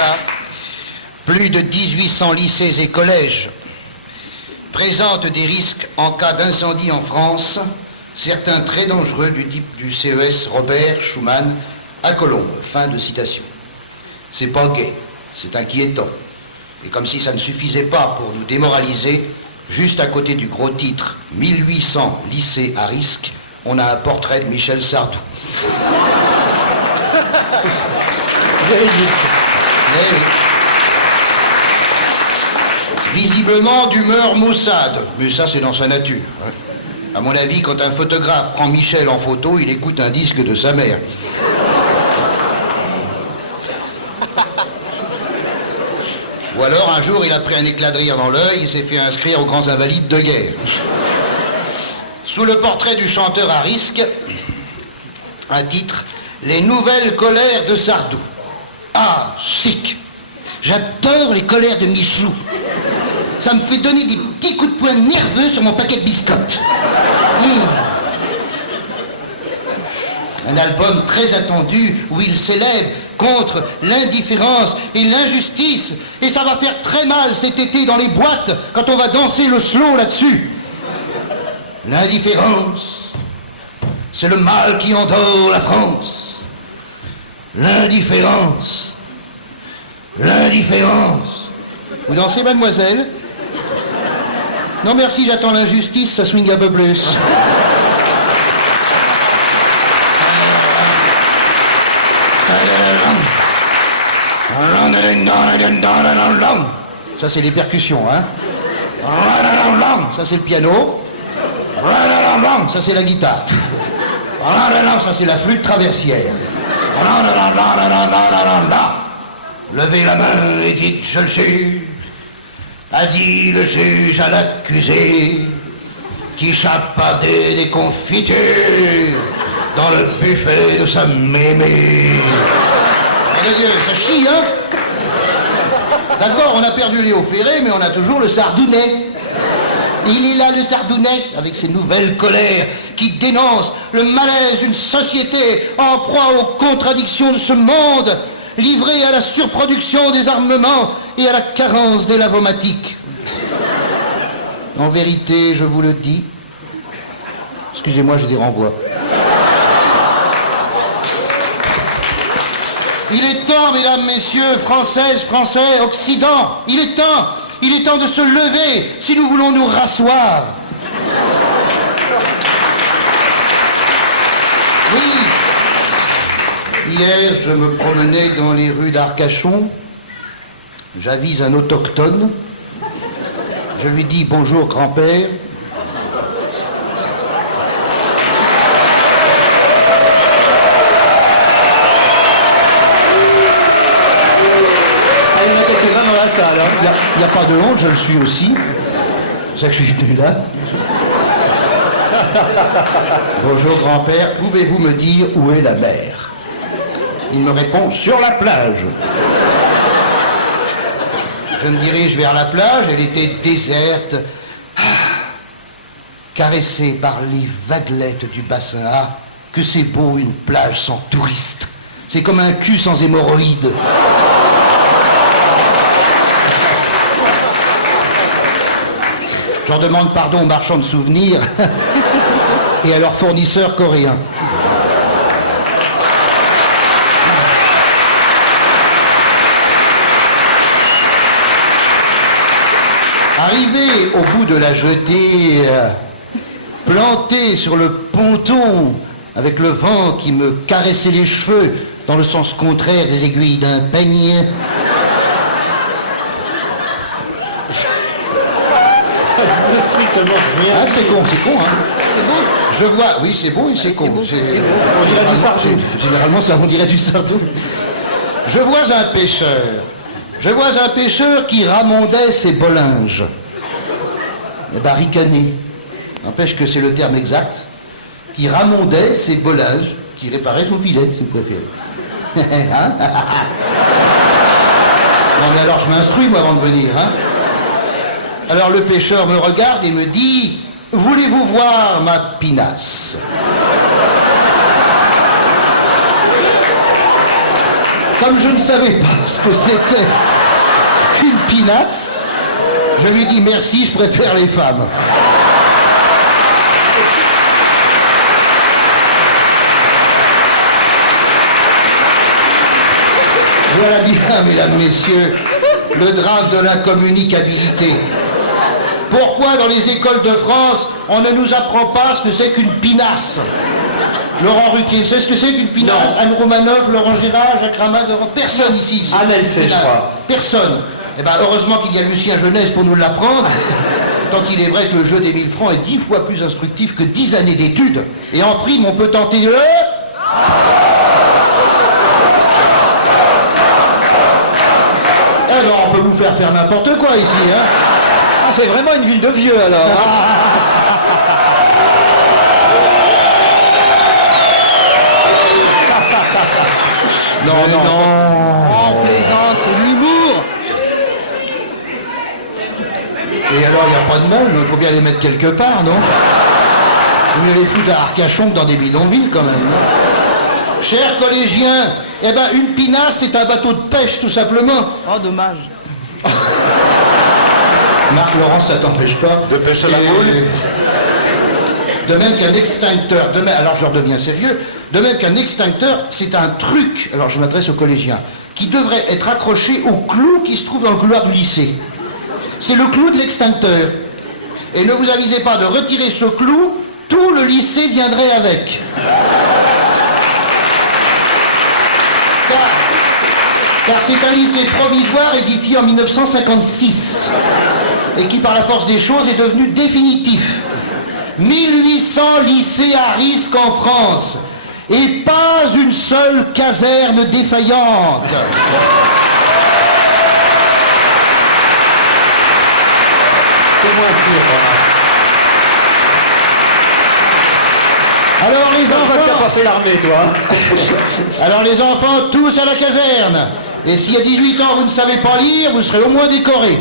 Canada, plus de 1800 lycées et collèges présentent des risques en cas d'incendie en France, certains très dangereux du type du CES Robert Schuman à Colombes. Fin de citation. C'est pas gai, c'est inquiétant. Et comme si ça ne suffisait pas pour nous démoraliser, juste à côté du gros titre « 1800 lycées à risque », on a un portrait de Michel Sardou. Visiblement d'humeur maussade, mais ça c'est dans sa nature. Hein. À mon avis, quand un photographe prend Michel en photo, il écoute un disque de sa mère. Ou alors un jour il a pris un éclat de rire dans l'œil et s'est fait inscrire aux grands invalides de guerre. Sous le portrait du chanteur à risque, un titre, les nouvelles colères de Sardou. Ah, chic. J'adore les colères de Michou. Ça me fait donner des petits coups de poing nerveux sur mon paquet de biscottes. Un album très attendu où il s'élève contre l'indifférence et l'injustice. Et ça va faire très mal cet été dans les boîtes quand on va danser le slow là-dessus. L'indifférence, c'est le mal qui endort la France. L'indifférence. L'indifférence. Vous dansez, mademoiselle? Non merci, j'attends l'injustice, ça swing un peu plus. Ça c'est les percussions, hein. Ça c'est le piano. Ça c'est la guitare. Ça c'est la flûte traversière. Levez la main et dites je le juge, a dit le juge à l'accusé, qui chapadait des confitures dans le buffet de sa mémé. Mon Dieu, ça chie, hein? D'accord, on a perdu Léo Ferré, mais on a toujours le Sardounet. Il est là, le Sardounet, avec ses nouvelles colères, qui dénoncent le malaise d'une société en proie aux contradictions de ce monde, livré à la surproduction des armements et à la carence des lavomatiques. En vérité, je vous le dis, excusez-moi, j'ai des renvois. Il est temps, mesdames, messieurs, Françaises, Français, Occident, il est temps de se lever si nous voulons nous rasseoir. Oui. Hier, je me promenais dans les rues d'Arcachon. J'avise un autochtone. Je lui dis bonjour grand-père. Il y en a quelques-uns dans la salle. Il n'y a pas de honte, je le suis aussi. C'est ça que je suis venu là. Bonjour grand-père, pouvez-vous me dire où est la mer? Il me répond sur la plage. Je me dirige vers la plage, elle était déserte, caressée par les vaguelettes du bassin. Ah, que c'est beau une plage sans touristes. C'est comme un cul sans hémorroïdes. J'en demande pardon aux marchands de souvenirs et à leurs fournisseurs coréens. Arrivé au bout de la jetée, planté sur le ponton, avec le vent qui me caressait les cheveux dans le sens contraire des aiguilles d'un peigne, Strictement rien. ah, c'est con, hein. C'est bon. Je vois, oui, c'est beau et c'est con. beau, c'est beau. On dirait du Sardou. Généralement, ça, on dirait du Sardou. Je vois un pêcheur qui ramondait ses bolinges. Eh ben, ricané. N'empêche que c'est le terme exact. Qui ramondait ses bolinges, qui réparait son filet, si vous préférez. Hein? Non, mais alors, je m'instruis, moi, avant de venir, hein. Alors le pêcheur me regarde et me dit « Voulez-vous voir ma pinasse ?» Comme je ne savais pas ce que c'était qu'une pinasse, je lui dis merci, je préfère les femmes. Voilà bien, mesdames, messieurs, le drame de l'incommunicabilité. Pourquoi dans les écoles de France, on ne nous apprend pas ce que c'est qu'une pinasse? Laurent Ruquier, c'est ce que c'est qu'une pinasse? Anne Romanoff, Laurent Gérard, Jacques Ramade, personne ici. Anne, elle sait, je crois. Personne. Eh bien, heureusement qu'il y a Lucien Jeunesse pour nous l'apprendre. Tant il est vrai que le jeu des 1000 francs est 10 fois plus instructif que 10 années d'études. Et en prime, on peut tenter le... Alors, on peut vous faire n'importe quoi ici, hein. Ah, c'est vraiment une ville de vieux, alors. Non, non. On plaisante, c'est de l'humour. Et alors, il n'y a pas de mal, il faut bien les mettre quelque part, non? Il mieux les foutre à Arcachon que dans des bidonvilles, quand même. Non? Chers collégiens, eh ben, une pinasse, c'est un bateau de pêche, tout simplement. Oh, dommage. Marc Laurent, ça t'empêche pas De pêcher la moule. De même qu'un extincteur, alors je redeviens sérieux, de même qu'un extincteur, c'est un truc, alors je m'adresse aux collégiens, qui devrait être accroché au clou qui se trouve dans le couloir du lycée. C'est le clou de l'extincteur. Et ne vous avisez pas de retirer ce clou, tout le lycée viendrait avec. Car c'est un lycée provisoire édifié en 1956 et qui, par la force des choses, est devenu définitif. 1800 lycées à risque en France et pas une seule caserne défaillante. C'est moins sûr. Alors les T'as enfants, pas fait l'armée, toi. alors les enfants, tous à la caserne. Et si à 18 ans vous ne savez pas lire, vous serez au moins décorés.